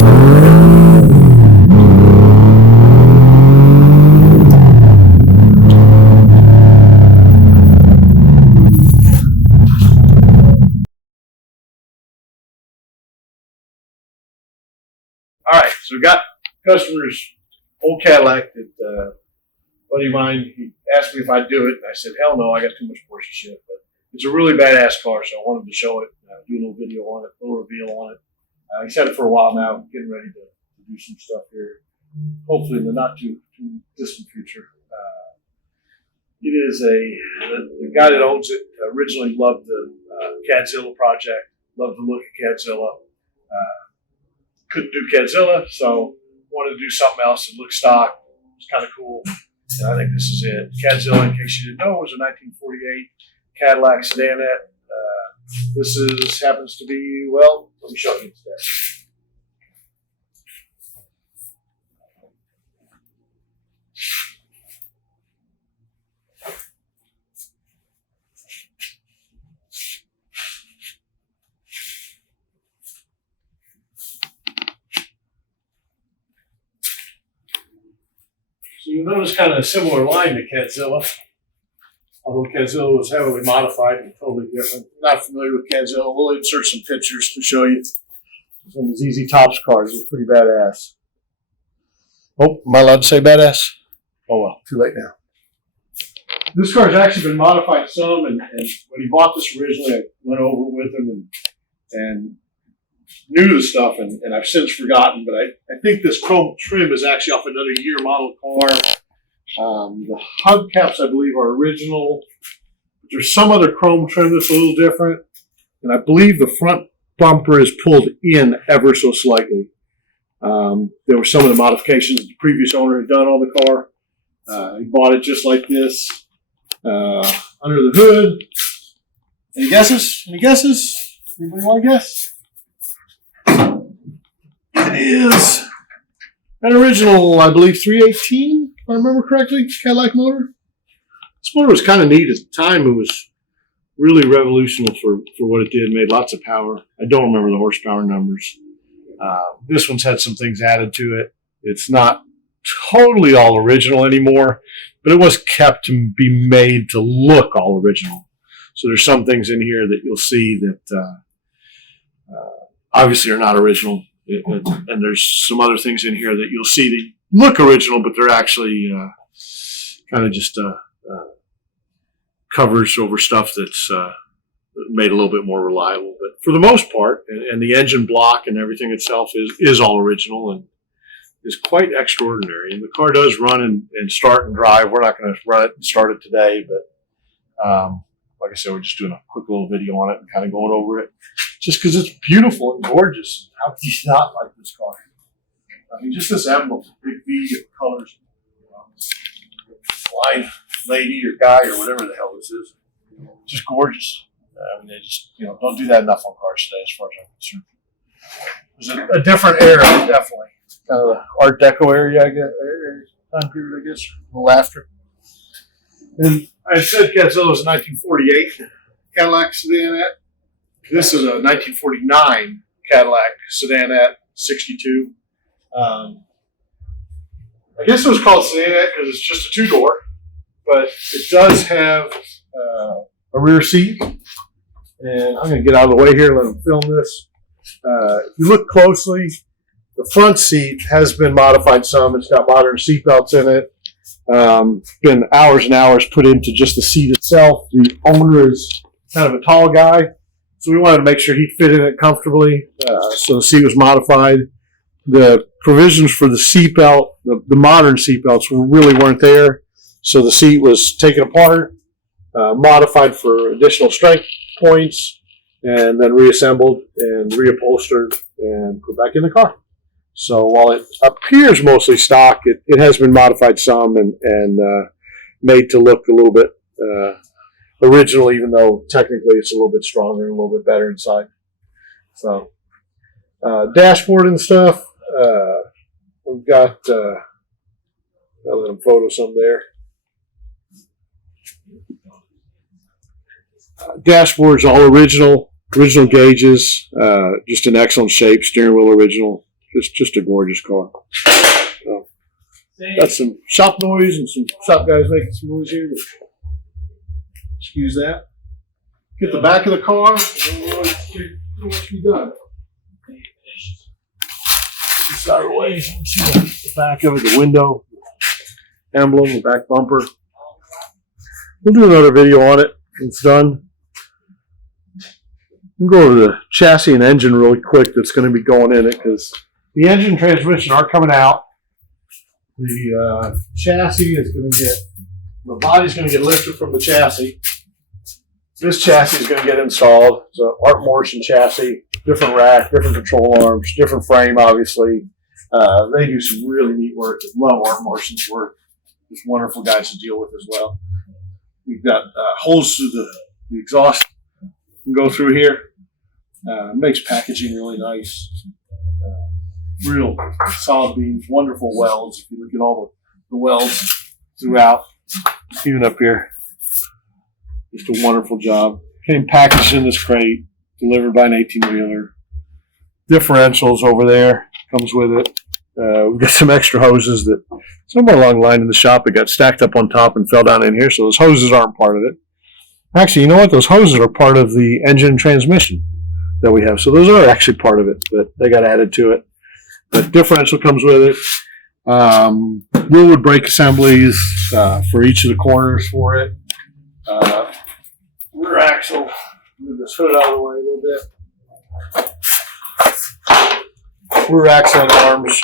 All right, so we got customers, old Cadillac that a buddy of mine, he asked me if I'd do it, and I said, hell no, I got too much Porsche shit. But it's a really badass car, so I wanted to show it, do a little video on it, a little reveal on it. He's had it for a while now, getting ready to do some stuff here, hopefully in the not too distant future. It is the guy that owns it originally loved the Cadzilla project, loved the look of Cadzilla. Couldn't do Cadzilla, so wanted to do something else that looked stock. It was kind of cool, and I think this is it. Cadzilla, in case you didn't know, was a 1948 Cadillac sedanette. This happens to be, well, let me show you instead. So you notice kind of a similar line to Cadzilla, although Cadzilla was heavily modified and totally different. Not familiar with Cadzilla. We'll insert some pictures to show you. Some of the ZZ Topps cars are pretty badass. Oh, am I allowed to say badass? Oh well, too late now. This car's actually been modified some, and when he bought this originally, I went over it with him and knew the stuff, and I've since forgotten, but I think this chrome trim is actually off another year model car. The hubcaps, I believe, are original. There's some other chrome trim that's a little different, and I believe the front bumper is pulled in ever so slightly. There were some of the modifications that the previous owner had done on the car. He bought it just like this, under the hood. Any guesses? Any guesses? Anybody want to guess? It is an original, I believe, 318, if I remember correctly, Cadillac motor. This motor was kind of neat at the time. It was really revolutionary for what it did, made lots of power. I don't remember the horsepower numbers. This one's had some things added to it. It's not totally all original anymore, but it was kept to be made to look all original. So there's some things in here that you'll see that obviously are not original. And there's some other things in here that you'll see that look original, but they're actually kind of just covers over stuff that's made a little bit more reliable. But for the most part, and the engine block and everything itself is all original and is quite extraordinary. And the car does run and start and drive. We're not going to run it and start it today, but like I said, we're just doing a quick little video on it and kind of going over it. Just because it's beautiful and gorgeous. How could you not like this car? I mean, just this emblem, big V of colors. Flying lady or guy or whatever the hell this is. Just gorgeous. I mean, they just, don't do that enough on cars today as far as I'm concerned. There's a different era, definitely. Kind of the Art Deco area, I guess, time period, I guess, a little after. And I said Cadzilla was a 1948 Cadillac sedanette. This is a 1949 Cadillac sedanette, 62. I guess it was called sedanette because it's just a two-door, but it does have a rear seat. And I'm going to get out of the way here and let them film this. If you look closely, the front seat has been modified some. It's got modern seat belts in it. Been hours and hours put into just the seat itself. The owner is kind of a tall guy, so we wanted to make sure he'd fit in it comfortably. So the seat was modified. The provisions for the seat belt, the modern seat belts, really weren't there. So the seat was taken apart, modified for additional strength points, and then reassembled and reupholstered and put back in the car. So while it appears mostly stock, it has been modified some and made to look a little bit original, even though technically it's a little bit stronger and a little bit better inside. So dashboard and stuff. We've got, I'll let them photo some there. Dashboard's all original gauges, just in excellent shape. Steering wheel original, Just a gorgeous car. So, got some shop noise and some shop guys making some noise here. Excuse that. Get the back of the car. What's be done? This out of the way. See the back of it, the window, emblem, the back bumper. We'll do another video on it when it's done. We'll go over the chassis and engine really quick that's going to be going in it because the engine and transmission are coming out. The chassis is going to get, the body's going to get lifted from the chassis. This chassis is going to get installed. It's an Art Morrison chassis, different rack, different control arms, different frame, obviously. They do some really neat work. I love Art Morrison's work. Just wonderful guys to deal with as well. We've got holes through the exhaust. You can go through here. Makes packaging really nice. Real solid beams, wonderful welds. If you look at all the welds throughout, even up here. Just a wonderful job. Came packaged in this crate, delivered by an 18-wheeler. Differentials over there comes with it. We've got some extra hoses that somewhere along the line in the shop, it got stacked up on top and fell down in here, so those hoses aren't part of it. Actually, you know what? Those hoses are part of the engine and transmission that we have, so those are actually part of it, but they got added to it. The differential comes with it. Willwood brake assemblies for each of the corners for it. Rear axle. Move this hood out of the way a little bit. Rear axle and arms.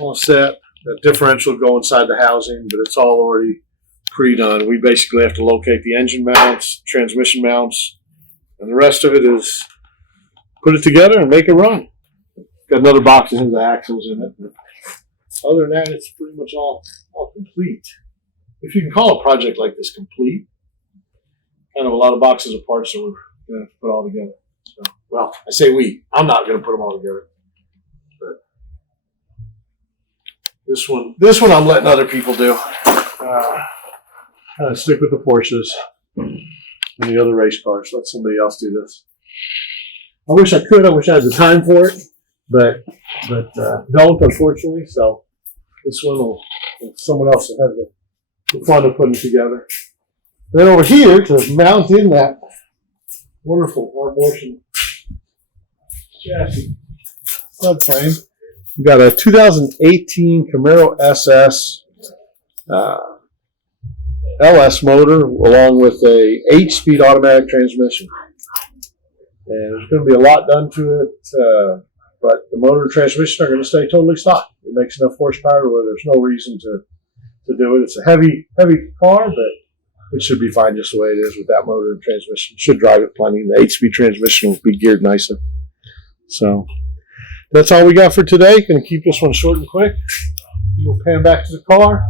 All set. That differential will go inside the housing, but it's all already pre-done. We basically have to locate the engine mounts, transmission mounts, and the rest of it is put it together and make it run. Got another box of the axles in it. But other than that, it's pretty much all complete. If you can call a project like this complete, kind of a lot of boxes of parts that we're going to have to put all together. So, well, I say we. I'm not going to put them all together. But this one I'm letting other people do. Kind of stick with the Porsches and the other race cars. Let somebody else do this. I wish I could. I wish I had the time for it, but don't, unfortunately. So this one someone else will have the fun of putting it together. And then over here, to mount in that wonderful Art Morrison chassis subframe, we've got a 2018 Camaro SS LS motor along with a 8-speed automatic transmission. And there's going to be a lot done to it, but the motor and transmission are going to stay totally stock. It makes enough horsepower where there's no reason to do it. It's a heavy car, but it should be fine just the way it is with that motor and transmission. Should drive it plenty. The 8-speed transmission will be geared nicer. So that's all we got for today. Going to keep this one short and quick. We'll pan back to the car.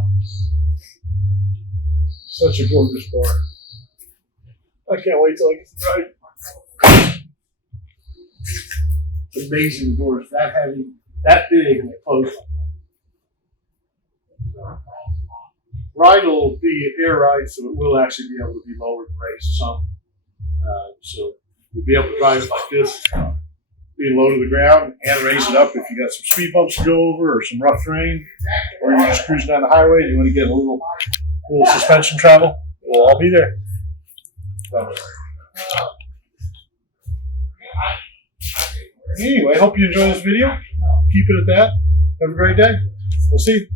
Such a gorgeous car. I can't wait till I get to drive. It's amazing doors, that heavy, that big, and they close like that. Ride will be air ride, so it will actually be able to be lowered and raised some. So you'll be able to drive it like this, be low to the ground, and raise it up if you got some speed bumps to go over or some rough terrain, or you're just cruising down the highway and you want to get a little suspension travel. It will all be there. So, anyway, hope you enjoyed this video. Keep it at that. Have a great day. We'll see you.